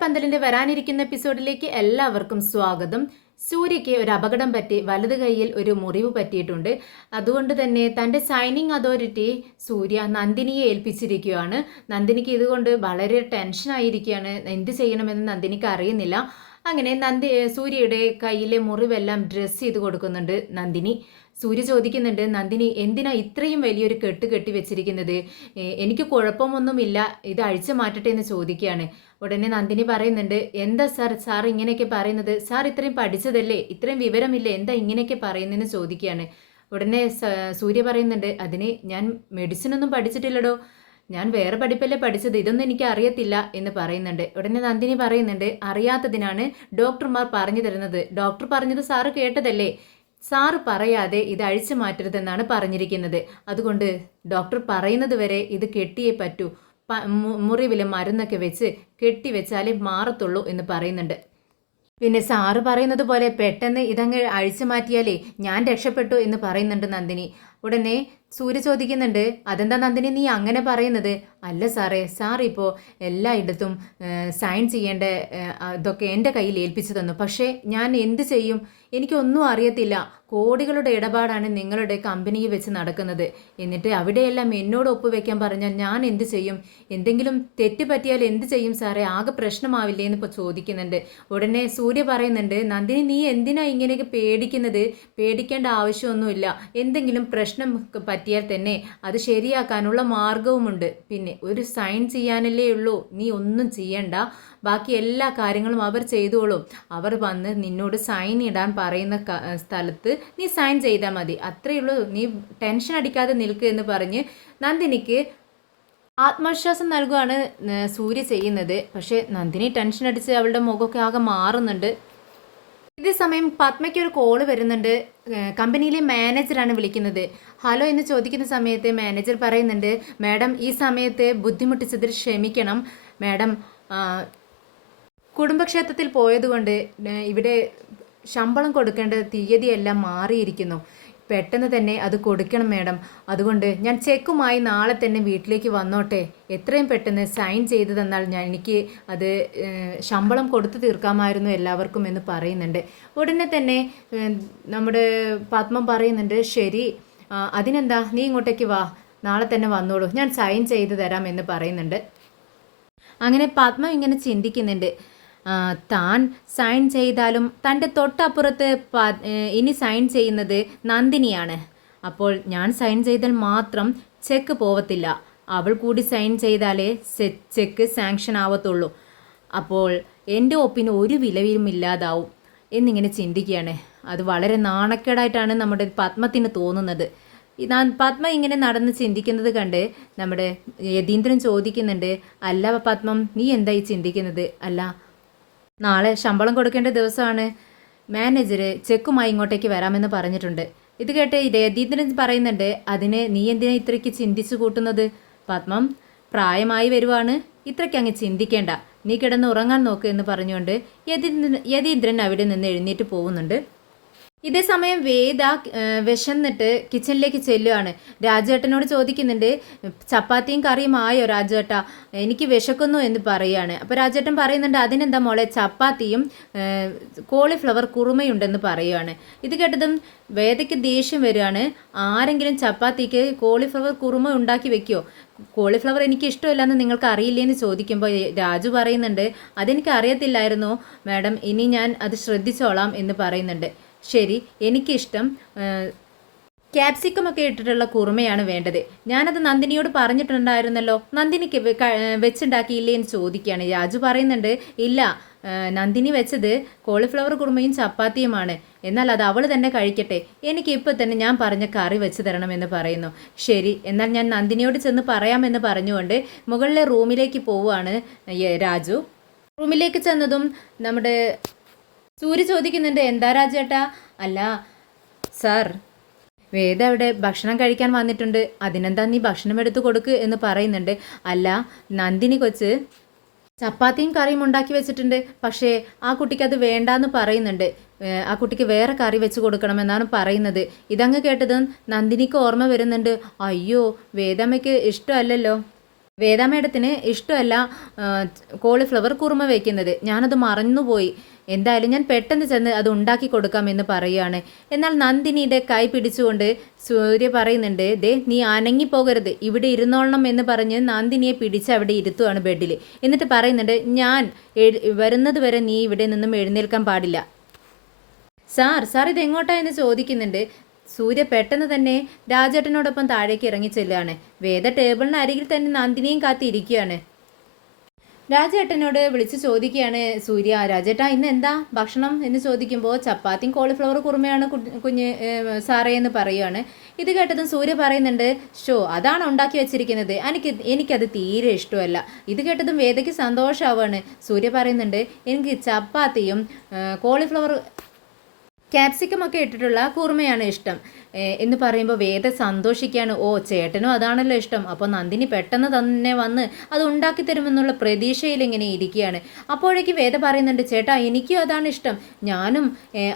പന്തലിന്റെ വരാനിരിക്കുന്ന എപ്പിസോഡിലേക്ക് എല്ലാവർക്കും സ്വാഗതം. സൂര്യയ്ക്ക് ഒരു അപകടം പറ്റി വലത് കൈയിൽ ഒരു മുറിവ് പറ്റിയിട്ടുണ്ട്. അതുകൊണ്ട് തന്നെ തന്റെ സൈനിങ് അതോറിറ്റി സൂര്യ നന്ദിനിയെ ഏൽപ്പിച്ചിരിക്കുകയാണ്. നന്ദിനിക്ക് ഇതുകൊണ്ട് വളരെ ടെൻഷനായിരിക്കുകയാണ്. എന്ത് ചെയ്യണമെന്ന് നന്ദിനിക്ക് അറിയുന്നില്ല. അങ്ങനെ നന്ദി സൂര്യയുടെ കയ്യിലെ മുറിവെല്ലാം ഡ്രസ്സ് ചെയ്ത് കൊടുക്കുന്നുണ്ട് നന്ദിനി. സൂര്യ ചോദിക്കുന്നുണ്ട് നന്ദിനി എന്തിനാ ഇത്രയും വലിയൊരു കെട്ട് കെട്ടി വെച്ചിരിക്കുന്നത്? എനിക്ക് കുഴപ്പമൊന്നുമില്ല ഇത് അഴിച്ചു മാറ്റട്ടെ എന്ന് ചോദിക്കുകയാണ്. ഉടനെ നന്ദിനി പറയുന്നുണ്ട് എന്താ സാർ സാർ ഇങ്ങനെയൊക്കെ പറയുന്നത്? സാർ ഇത്രയും പഠിച്ചതല്ലേ? ഇത്രയും വിവരമില്ലേ? എന്താ ഇങ്ങനെയൊക്കെ പറയുന്നതെന്ന് ചോദിക്കുകയാണ്. ഉടനെ സൂര്യ പറയുന്നുണ്ട് അതിന് ഞാൻ മെഡിസിൻ ഒന്നും പഠിച്ചിട്ടില്ലടോ. ഞാൻ വേറെ പഠിപ്പല്ലേ പഠിച്ചത്? ഇതൊന്നും എനിക്ക് അറിയത്തില്ല എന്ന് പറയുന്നുണ്ട്. ഉടനെ നന്ദിനി പറയുന്നുണ്ട് അറിയാത്തതിനാണ് ഡോക്ടർമാർ പറഞ്ഞു തരുന്നത്. ഡോക്ടർ പറഞ്ഞത് സാറ് കേട്ടതല്ലേ? സാറ് പറയാതെ ഇത് അഴിച്ചു മാറ്റരുതെന്നാണ് പറഞ്ഞിരിക്കുന്നത്. അതുകൊണ്ട് ഡോക്ടർ പറയുന്നത് വരെ ഇത് കെട്ടിയേ പറ്റൂ. മുറിവിലെ മരുന്നൊക്കെ വെച്ച് കെട്ടി വെച്ചാലേ മാറത്തുള്ളൂ എന്ന് പറയുന്നുണ്ട്. പിന്നെ സാറ് പറയുന്നത് പോലെ പെട്ടെന്ന് ഇതങ്ങ് അഴിച്ചു മാറ്റിയാലേ ഞാൻ രക്ഷപ്പെട്ടു എന്ന് പറയുന്നുണ്ട് നന്ദിനി. ഉടനെ സൂര്യ ചോദിക്കുന്നുണ്ട് അതെന്താ നന്ദിനി നീ അങ്ങനെ പറയുന്നത്? അല്ല സാറേ സാർ ഇപ്പോൾ എല്ലായിടത്തും സൈൻ ചെയ്യേണ്ട ഇതൊക്കെ എന്റെ കയ്യിൽ ഏൽപ്പിച്ചു തന്നു പക്ഷേ ഞാൻ എന്ത് ചെയ്യും? എനിക്കൊന്നും അറിയത്തില്ല. കോടികളുടെ ഇടപാടാണ് നിങ്ങളുടെ കമ്പനിയിൽ വെച്ച് നടക്കുന്നത്. എന്നിട്ട് അവിടെയെല്ലാം എന്നോട് ഒപ്പുവെക്കാൻ പറഞ്ഞാൽ ഞാൻ എന്ത് ചെയ്യും? എന്തെങ്കിലും തെറ്റ് പറ്റിയാൽ എന്ത് ചെയ്യും സാറേ? ആകെ പ്രശ്നമാവില്ലേ എന്ന് ഇപ്പോൾ ചോദിക്കുന്നുണ്ട്. ഉടനെ സൂര്യ പറയുന്നുണ്ട് നന്ദിനി നീ എന്തിനാ ഇങ്ങനെയൊക്കെ പേടിക്കുന്നത്? പേടിക്കേണ്ട ആവശ്യമൊന്നുമില്ല. എന്തെങ്കിലും പ്രശ്നം പറ്റിയാൽ തന്നെ അത് ശരിയാക്കാനുള്ള മാർഗവുമുണ്ട് പിന്നെ ഒരു സൈൻ ചെയ്യാനല്ലേ ഉള്ളൂ. നീ ഒന്നും ചെയ്യണ്ട. ബാക്കി എല്ലാ കാര്യങ്ങളും അവർ ചെയ്തോളും. അവർ വന്ന് നിന്നോട് സൈൻ ഇടാൻ പറയുന്ന സ്ഥലത്ത് നീ സൈൻ ചെയ്താൽ മതി. അത്രയേ ഉള്ളൂ. നീ ടെൻഷൻ അടിക്കാതെ നിൽക്കുക എന്ന് പറഞ്ഞ് നന്ദിനിക്ക് ആത്മവിശ്വാസം നൽകുകയാണ് സൂര്യ ചെയ്യുന്നത്. പക്ഷേ നന്ദിനി ടെൻഷൻ അടിച്ച് അവളുടെ മുഖമൊക്കെ ആകെ മാറുന്നുണ്ട്. ഇതേ സമയം പത്മയ്ക്ക് ഒരു കോൾ വരുന്നുണ്ട്. കമ്പനിയിലെ മാനേജറാണ് വിളിക്കുന്നത്. ഹലോ എന്ന് ചോദിക്കുന്ന സമയത്ത് മാനേജർ പറയുന്നുണ്ട് മാഡം ഈ സമയത്ത് ബുദ്ധിമുട്ടിച്ചതിൽ ക്ഷമിക്കണം. മാഡം കുടുംബക്ഷേത്രത്തിൽ പോയതുകൊണ്ട് ഇവിടെ ശമ്പളം കൊടുക്കേണ്ട തീയതിയെല്ലാം മാറിയിരിക്കുന്നു. പെട്ടെന്ന് തന്നെ അത് കൊടുക്കണം മാഡം. അതുകൊണ്ട് ഞാൻ ചെക്കുമായി നാളെ തന്നെ വീട്ടിലേക്ക് വന്നോട്ടെ. എത്രയും പെട്ടെന്ന് സൈൻ ചെയ്തു തന്നാൽ ഞാൻ എനിക്ക് അത് ശമ്പളം കൊടുത്തു തീർക്കാമായിരുന്നു എല്ലാവർക്കും എന്ന് പറയുന്നുണ്ട്. ഉടനെ തന്നെ നമ്മുടെ പത്മം പറയുന്നുണ്ട് ശരി അതിനെന്താ? നീ ഇങ്ങോട്ടേക്ക് വാ. നാളെ തന്നെ വന്നോളൂ. ഞാൻ സൈൻ ചെയ്തു തരാം എന്ന് പറയുന്നുണ്ട്. അങ്ങനെ പത്മം ഇങ്ങനെ ചിന്തിക്കുന്നുണ്ട്. താൻ സൈൻ ചെയ്താലും തന്റെ തൊട്ടപ്പുറത്ത് ഇനി സൈൻ ചെയ്യുന്നത് നന്ദിനിയാണ്. അപ്പോൾ ഞാൻ സൈൻ ചെയ്താൽ മാത്രം ചെക്ക് പോവത്തില്ല. അവൾ കൂടി സൈൻ ചെയ്താലേ ചെക്ക് സാങ്ഷൻ ആവത്തുള്ളൂ. അപ്പോൾ എന്റെ ഒപ്പിന് ഒരു വിലവിലും ഇല്ലാതാവും എന്നിങ്ങനെ ചിന്തിക്കുകയാണ്. അത് വളരെ നാണക്കേടായിട്ടാണ് നമ്മുടെ പത്മത്തിന് തോന്നുന്നത്. ഞാൻ പത്മ ഇങ്ങനെ നടന്ന് ചിന്തിക്കുന്നത് കണ്ട് നമ്മുടെ യതീന്ദ്രൻ ചോദിക്കുന്നുണ്ട് അല്ല പത്മം നീ എന്തായി ചിന്തിക്കുന്നത്? അല്ല നാളെ ശമ്പളം കൊടുക്കേണ്ട ദിവസമാണ്. മാനേജർ ചെക്കുമായി ഇങ്ങോട്ടേക്ക് വരാമെന്ന് പറഞ്ഞിട്ടുണ്ട്. ഇത് കേട്ട് രതീന്ദ്രൻ പറയുന്നുണ്ട് അതിന് നീ എന്തിനാ ഇത്രയ്ക്ക് ചിന്തിച്ചു കൂട്ടുന്നത്? പത്മം പ്രായമായി വരുവാണ്. ഇത്രയ്ക്ക് അങ്ങ് ചിന്തിക്കേണ്ട. നീ കിടന്ന് ഉറങ്ങാൻ നോക്ക് എന്ന് പറഞ്ഞുകൊണ്ട് യതീന്ദ്രൻ യതീന്ദ്രൻ അവിടെ നിന്ന് എഴുന്നേറ്റ് പോകുന്നുണ്ട്. ഇതേ സമയം വേദ വിശന്നിട്ട് കിച്ചണിലേക്ക് ചെല്ലുകയാണ് രാജേട്ടനോട് ചോദിക്കുന്നുണ്ട് ചപ്പാത്തിയും കറിയും ആയോ രാജേട്ട? എനിക്ക് വിശക്കുന്നു എന്ന് പറയുകയാണ് അപ്പോൾ രാജേട്ടൻ പറയുന്നുണ്ട് അതിനെന്താ മോളെ ചപ്പാത്തിയും കോളിഫ്ലവർ കുറുമയുണ്ടെന്ന് പറയുകയാണ് ഇത് കേട്ടതും വേദയ്ക്ക് ദേഷ്യം വരികയാണ് ആരെങ്കിലും ചപ്പാത്തിക്ക് കോളിഫ്ലവർ കുറുമ ഉണ്ടാക്കി വെക്കുമോ കോളിഫ്ലവർ എനിക്ക് ഇഷ്ടമില്ലെന്ന് നിങ്ങൾക്ക് അറിയില്ലേന്ന് ചോദിക്കുമ്പോൾ രാജു പറയുന്നുണ്ട് അതെനിക്ക് അറിയത്തില്ലായിരുന്നു മാഡം ഇനി ഞാൻ അത് ശ്രദ്ധിച്ചോളാം എന്ന് പറയുന്നുണ്ട്. ശരി എനിക്കിഷ്ടം. ക്യാപ്സിക്കം ഒക്കെ ഇട്ടിട്ടുള്ള കുറുമയാണ് വേണ്ടത്. ഞാനത് നന്ദിനിയോട് പറഞ്ഞിട്ടുണ്ടായിരുന്നല്ലോ. നന്ദിനിക്ക് വെച്ചുണ്ടാക്കിയില്ലേ എന്ന് ചോദിക്കുകയാണ്. രാജു പറയുന്നുണ്ട് ഇല്ല നന്ദിനി വെച്ചത് കോളിഫ്ലവർ കുറുമയും ചപ്പാത്തിയുമാണ്. എന്നാൽ അത് അവൾ തന്നെ കഴിക്കട്ടെ. എനിക്ക് ഇപ്പോൾ തന്നെ ഞാൻ പറഞ്ഞ കറി വെച്ച് തരണമെന്ന് പറയുന്നു. ശരി എന്നാൽ ഞാൻ നന്ദിനിയോട് ചെന്ന് പറയാമെന്ന് പറഞ്ഞുകൊണ്ട് മുകളിലെ റൂമിലേക്ക് പോവുകയാണ് രാജു. റൂമിലേക്ക് ചെന്നതും നമ്മുടെ സൂര്യ ചോദിക്കുന്നുണ്ട് എന്താ രാജേട്ടാ? അല്ല സാർ വേദ അവിടെ ഭക്ഷണം കഴിക്കാൻ വന്നിട്ടുണ്ട്. അതിനെന്താ നീ ഭക്ഷണം എടുത്ത് കൊടുക്ക്? എന്ന് പറയുന്നുണ്ട്. അല്ല നന്ദിനി കൊച്ച് ചപ്പാത്തിയും കറിയും ഉണ്ടാക്കി വെച്ചിട്ടുണ്ട്. പക്ഷേ ആ കുട്ടിക്ക് അത് വേണ്ടാന്ന് പറയുന്നുണ്ട്. ആ കുട്ടിക്ക് വേറെ കറി വെച്ച് കൊടുക്കണമെന്നാണ് പറയുന്നത്. ഇതങ്ങ് കേട്ടതും നന്ദിനിക്ക് ഓർമ്മ വരുന്നുണ്ട്. അയ്യോ വേദമ്മയ്ക്ക് ഇഷ്ടമല്ലല്ലോ. വേദ മേഡത്തിന് ഇഷ്ടമല്ല കോളിഫ്ലവർ കുറുമ വയ്ക്കുന്നത് ഞാനത് മറന്നുപോയി. എന്തായാലും ഞാൻ പെട്ടെന്ന് ചെന്ന് അത് ഉണ്ടാക്കി കൊടുക്കാമെന്ന് പറയുകയാണ്. എന്നാൽ നന്ദിനിയുടെ കൈ പിടിച്ചുകൊണ്ട് സൂര്യ പറയുന്നുണ്ട് ദേ നീ അനങ്ങിപ്പോകരുത്. ഇവിടെ ഇരുന്നോളണം എന്ന് പറഞ്ഞ് നന്ദിനിയെ പിടിച്ച് അവിടെ ഇരുത്തുവാണ് ബെഡിൽ എന്നിട്ട് പറയുന്നുണ്ട് ഞാൻ വരുന്നത് വരെ നീ ഇവിടെ നിന്നും എഴുന്നേൽക്കാൻ പാടില്ല. സാർ സാർ ഇത് എങ്ങോട്ടാ എന്ന് ചോദിക്കുന്നുണ്ട്. സൂര്യ പെട്ടെന്ന് തന്നെ രാജേട്ടനോടൊപ്പം താഴേക്ക് ഇറങ്ങി ചെല്ലുകയാണ്. വേദ ടേബിളിന് അരികിൽ തന്നെ നന്ദിനിയും കാത്തിരിക്കുകയാണ്. രാജേട്ടനോട് വിളിച്ചു ചോദിക്കുകയാണ് സൂര്യ രാജേട്ടാ ഇന്ന് എന്താ ഭക്ഷണം? എന്ന് ചോദിക്കുമ്പോൾ ചപ്പാത്തിയും കോളിഫ്ലവർ കുറുമയാണ് കുഞ്ഞ് സാറേ എന്ന് പറയുകയാണ്. ഇത് കേട്ടതും സൂര്യ പറയുന്നുണ്ട് ഷോ അതാണ് ഉണ്ടാക്കി വെച്ചിരിക്കുന്നത്. എനിക്ക് എനിക്കത് തീരെ ഇഷ്ടമല്ല. ഇത് കേട്ടതും വേദയ്ക്ക് സന്തോഷമാവാണ് സൂര്യ പറയുന്നുണ്ട് എനിക്ക് ചപ്പാത്തിയും കോളിഫ്ലവർ ക്യാപ്സിക്കം ഒക്കെ ഇട്ടിട്ടുള്ള കുറുമയാണ് ഇഷ്ടം. എന്ന് പറയുമ്പോൾ വേദ സന്തോഷിക്കുകയാണ് ഓ ചേട്ടനും അതാണല്ലോ ഇഷ്ടം. അപ്പോൾ നന്ദിനി പെട്ടെന്ന് തന്നെ വന്ന് അത് ഉണ്ടാക്കി തരുമെന്നുള്ള പ്രതീക്ഷയിൽ ഇങ്ങനെ ഇരിക്കുകയാണ്. അപ്പോഴേക്കും വേദ പറയുന്നുണ്ട് ചേട്ടാ എനിക്കും അതാണ് ഇഷ്ടം. ഞാനും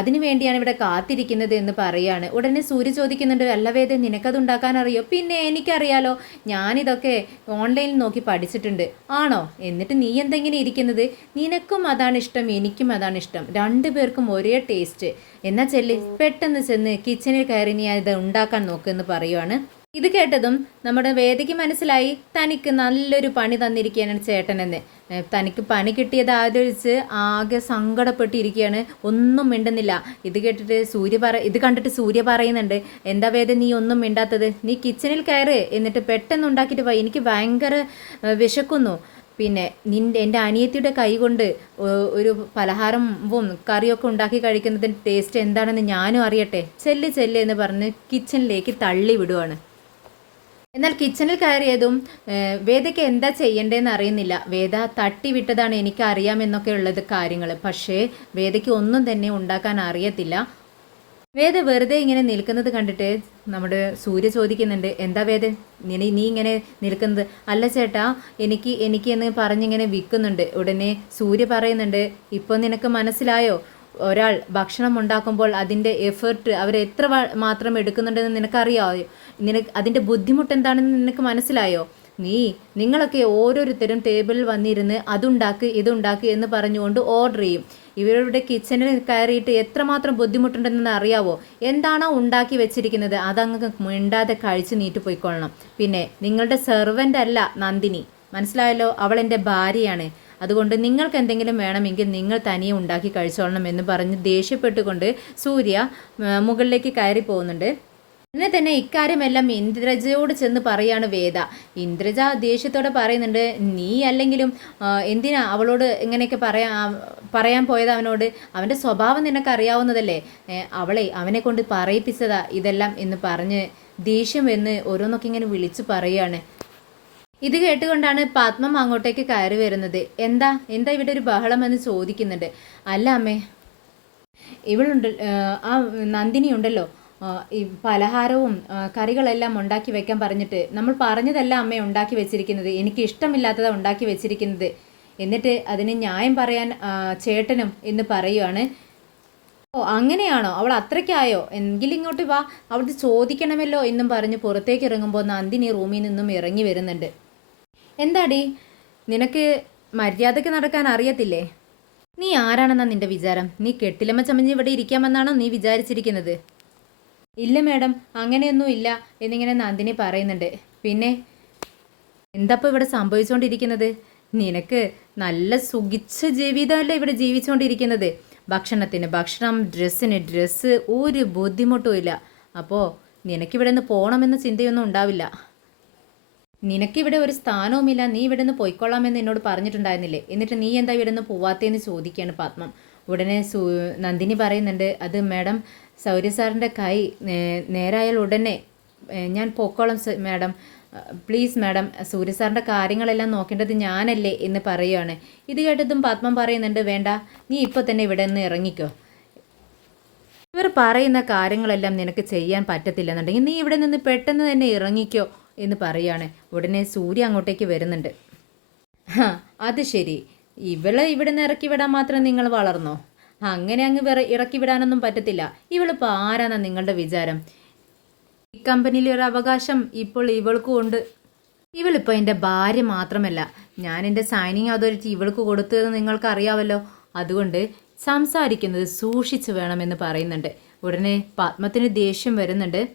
അതിനു വേണ്ടിയാണ് ഇവിടെ കാത്തിരിക്കുന്നത് എന്ന് പറയുകയാണ് ഉടനെ സൂര്യ ചോദിക്കുന്നുണ്ട് അല്ല വേദ നിനക്കത് ഉണ്ടാക്കാൻ അറിയോ? പിന്നെ എനിക്കറിയാലോ. ഞാനിതൊക്കെ ഓൺലൈനിൽ നോക്കി പഠിച്ചിട്ടുണ്ട്. ആണോ? എന്നിട്ട് നീ എന്തെങ്കിലും ഇരിക്കുന്നത്? നിനക്കും അതാണ് ഇഷ്ടം എനിക്കും അതാണ് ഇഷ്ടം. രണ്ടു പേർക്കും ഒരേ ടേസ്റ്റ് എന്നാ ചെല്ലി പെട്ടെന്ന് ചെന്ന് കിച്ചണിൽ കയറി നീ ഇത് ഉണ്ടാക്കാൻ നോക്കുമെന്ന് പറയുവാണ്. ഇത് കേട്ടതും നമ്മുടെ വേദിക്ക് മനസ്സിലായി തനിക്ക് നല്ലൊരു പണി തന്നിരിക്കുകയാണ് ചേട്ടനെന്ന്. തനിക്ക് പണി കിട്ടിയത് ആദരിച്ച് ആകെ സങ്കടപ്പെട്ടിരിക്കുകയാണ്. ഒന്നും മിണ്ടുന്നില്ല. ഇത് കേട്ടിട്ട് സൂര്യ പറ ഇത് കണ്ടിട്ട് സൂര്യ പറയുന്നുണ്ട് എന്താ വേദ നീ ഒന്നും മിണ്ടാത്തത്? നീ കിച്ചണിൽ കയറ് എന്നിട്ട് പെട്ടെന്ന് ഉണ്ടാക്കിയിട്ട് പോയി എനിക്ക് ഭയങ്കര വിശക്കുന്നു. പിന്നെ നിന്റെ എന്റെ അനിയത്തിയുടെ കൈകൊണ്ട് ഒരു പലഹാരവും കറിയൊക്കെ ഉണ്ടാക്കി കഴിക്കുന്നതിന്റെ ടേസ്റ്റ് എന്താണെന്ന് ഞാനും അറിയട്ടെ. ചെല്ല് ചെല്ല് എന്ന് പറഞ്ഞ് കിച്ചണിലേക്ക് തള്ളി വിടുവാണ്. എന്നാൽ കിച്ചണിൽ കയറിയതും വേദയ്ക്ക് എന്താ ചെയ്യേണ്ടതെന്ന് അറിയുന്നില്ല. വേദ തട്ടി വിട്ടതാണ് എനിക്ക് അറിയാമെന്നൊക്കെ ഉള്ളത് കാര്യങ്ങൾ. പക്ഷേ വേദയ്ക്ക് ഒന്നും തന്നെ ഉണ്ടാക്കാൻ അറിയത്തില്ല. വേദ വെറുതെ ഇങ്ങനെ നിൽക്കുന്നത് കണ്ടിട്ട് നമ്മുടെ സൂര്യ ചോദിക്കുന്നുണ്ട് എന്താ വേദൻ? നീ നീ ഇങ്ങനെ നിൽക്കുന്നത്? അല്ല ചേട്ടാ എനിക്ക് എനിക്ക് എന്ന് പറഞ്ഞിങ്ങനെ വിൽക്കുന്നുണ്ട്. ഉടനെ സൂര്യ പറയുന്നുണ്ട് ഇപ്പോൾ നിനക്ക് മനസ്സിലായോ? ഒരാൾ ഭക്ഷണം ഉണ്ടാക്കുമ്പോൾ അതിന്റെ എഫേർട്ട് അവർ എത്ര മാത്രം എടുക്കുന്നുണ്ടെന്ന് നിനക്കറിയാമോ നിനക്ക് അതിന്റെ ബുദ്ധിമുട്ട് എന്താണെന്ന് നിനക്ക് മനസ്സിലായോ? നീ നിങ്ങളൊക്കെ ഓരോരുത്തരും ടേബിളിൽ വന്നിരുന്ന് അതുണ്ടാക്ക് ഇതുണ്ടാക്ക് എന്ന് പറഞ്ഞുകൊണ്ട് ഓർഡർ ചെയ്യും. ഇവരുടെ കിച്ചണിൽ കയറിയിട്ട് എത്രമാത്രം ബുദ്ധിമുട്ടുണ്ടെന്ന് അറിയാവോ? എന്താണോ ഉണ്ടാക്കി വെച്ചിരിക്കുന്നത്? അതങ്ങ് മിണ്ടാതെ കഴിച്ച് നീറ്റ് പോയിക്കൊള്ളണം. പിന്നെ നിങ്ങളുടെ സെർവന്റ് അല്ല നന്ദിനി. മനസ്സിലായല്ലോ? അവൾ എന്റെ ഭാര്യയാണ്. അതുകൊണ്ട് നിങ്ങൾക്ക് എന്തെങ്കിലും വേണമെങ്കിൽ നിങ്ങൾ തനിയെ ഉണ്ടാക്കി കഴിച്ചോളണം എന്ന് പറഞ്ഞ് ദേഷ്യപ്പെട്ടുകൊണ്ട് സൂര്യ മുകളിലേക്ക് കയറി പോകുന്നുണ്ട്. ഉടനെ തന്നെ ഇക്കാര്യമെല്ലാം ഇന്ദ്രജയോട് ചെന്ന് പറയാണ് വേദ. ഇന്ദ്രജ ദേഷ്യത്തോടെ പറയുന്നുണ്ട് നീ അല്ലെങ്കിലും എന്തിനാ അവളോട് ഇങ്ങനെയൊക്കെ പറയാ പറയാൻ പോയത് അവനോട്? അവന്റെ സ്വഭാവം നിനക്ക് അറിയാവുന്നതല്ലേ അവളെ അവനെ കൊണ്ട് പറയിപ്പിച്ചതാ ഇതെല്ലാം എന്ന് പറഞ്ഞ് ദേഷ്യം എന്ന് ഓരോന്നൊക്കെ ഇങ്ങനെ വിളിച്ചു പറയുകയാണ് ഇത് കേട്ടുകൊണ്ടാണ് പത്മം അങ്ങോട്ടേക്ക് കയറി വരുന്നത്. എന്താ? എന്താ ഇവിടെ ഒരു ബഹളം എന്ന് ചോദിക്കുന്നുണ്ട്. അല്ല അമ്മേ ഇവളുണ്ട് ആ, നന്ദിനി ഉണ്ടല്ലോ ഈ പലഹാരവും കറികളെല്ലാം ഉണ്ടാക്കി വെക്കാൻ പറഞ്ഞിട്ട് നമ്മൾ പറഞ്ഞതല്ല അമ്മ ഉണ്ടാക്കി വെച്ചിരിക്കുന്നത് എനിക്ക് ഇഷ്ടമില്ലാത്തതാണ് ഉണ്ടാക്കി വെച്ചിരിക്കുന്നത്. എന്നിട്ട് അതിന് ന്യായം പറയാൻ ചേട്ടനും എന്ന് പറയുവാണ്. ഓ അങ്ങനെയാണോ? അവൾ അത്രയ്ക്കായോ? എങ്കിലും ഇങ്ങോട്ട് വാ അവിടുത്തെ ചോദിക്കണമല്ലോ എന്നും പറഞ്ഞ് പുറത്തേക്ക് ഇറങ്ങുമ്പോൾ നന്ദിനി റൂമിൽ നിന്നും ഇറങ്ങി വരുന്നുണ്ട്. എന്താടി? നിനക്ക് മര്യാദയ്ക്ക് നടക്കാൻ അറിയത്തില്ലേ? നീ ആരാണെന്നാ നിന്റെ വിചാരം? നീ കെട്ടിലമ്മ ചമഞ്ഞ് ഇവിടെ ഇരിക്കാമെന്നാണോ നീ വിചാരിച്ചിരിക്കുന്നത്? ഇല്ല മാഡം അങ്ങനെയൊന്നും ഇല്ല എന്നിങ്ങനെ നന്ദിനി പറയുന്നുണ്ട്. പിന്നെ എന്താപ്പോൾ ഇവിടെ സംഭവിച്ചുകൊണ്ടിരിക്കുന്നത് നിനക്ക് നല്ല സുഖിച്ച ജീവിതമല്ലേ ഇവിടെ ജീവിച്ചുകൊണ്ടിരിക്കുന്നത് ഭക്ഷണത്തിന് ഭക്ഷണം ഡ്രസ്സിന് ഡ്രസ്സ് ഒരു ബുദ്ധിമുട്ടും ഇല്ല. അപ്പോൾ നിനക്കിവിടെ നിന്ന് പോകണമെന്ന ചിന്തയൊന്നും ഉണ്ടാവില്ല. നിനക്കിവിടെ ഒരു സ്ഥാനവുമില്ല. നീ ഇവിടെ നിന്ന് പോയിക്കൊള്ളാമെന്ന് എന്നോട് പറഞ്ഞിട്ടുണ്ടായിരുന്നില്ലേ? എന്നിട്ട് നീ എന്താ ഇവിടെ നിന്ന് പോവാത്തേന്ന് ചോദിക്കുകയാണ് പത്മം. ഉടനെ നന്ദിനി പറയുന്നുണ്ട് അത് മാഡം സൗര്യ സാറിന്റെ കൈ നേരായാൽ ഉടനെ ഞാൻ പോക്കോളം മാഡം. പ്ലീസ് മാഡം സൂര്യ സാറിന്റെ കാര്യങ്ങളെല്ലാം നോക്കേണ്ടത് ഞാനല്ലേ എന്ന് പറയുകയാണ് ഇത് കേട്ടതും പത്മം പറയുന്നുണ്ട് വേണ്ട നീ ഇപ്പോൾ തന്നെ ഇവിടെ നിന്ന് ഇറങ്ങിക്കോ. ഇവർ പറയുന്ന കാര്യങ്ങളെല്ലാം നിനക്ക് ചെയ്യാൻ പറ്റത്തില്ലെന്നുണ്ടെങ്കിൽ നീ ഇവിടെ നിന്ന് പെട്ടെന്ന് തന്നെ ഇറങ്ങിക്കോ എന്ന് പറയുകയാണ് ഉടനെ സൂര്യ അങ്ങോട്ടേക്ക് വരുന്നുണ്ട്. ആ അത് ശരി. ഇവളെ ഇവിടെ നിന്ന് ഇറക്കി വിടാൻ മാത്രം നിങ്ങൾ വളർന്നോ? അങ്ങനെ അങ്ങ് ഇറക്കി വിടാനൊന്നും പറ്റത്തില്ല. ഇവളിപ്പോൾ ആരാന്നാ നിങ്ങളുടെ വിചാരം? ഈ കമ്പനിയിലെ ഒരു അവകാശം ഇപ്പോൾ ഇവൾക്കും ഉണ്ട്. ഇവളിപ്പോൾ എന്റെ ഭാര്യ മാത്രമല്ല. ഞാൻ എന്റെ സൈനിങ് അതോറിറ്റി ഇവൾക്ക് കൊടുത്തതെന്ന് നിങ്ങൾക്ക് അറിയാമല്ലോ അതുകൊണ്ട് സംസാരിക്കുന്നത് സൂക്ഷിച്ചു വേണമെന്ന് പറയുന്നുണ്ട്. ഉടനെ പത്മത്തിന് ദേഷ്യം വരുന്നുണ്ട്.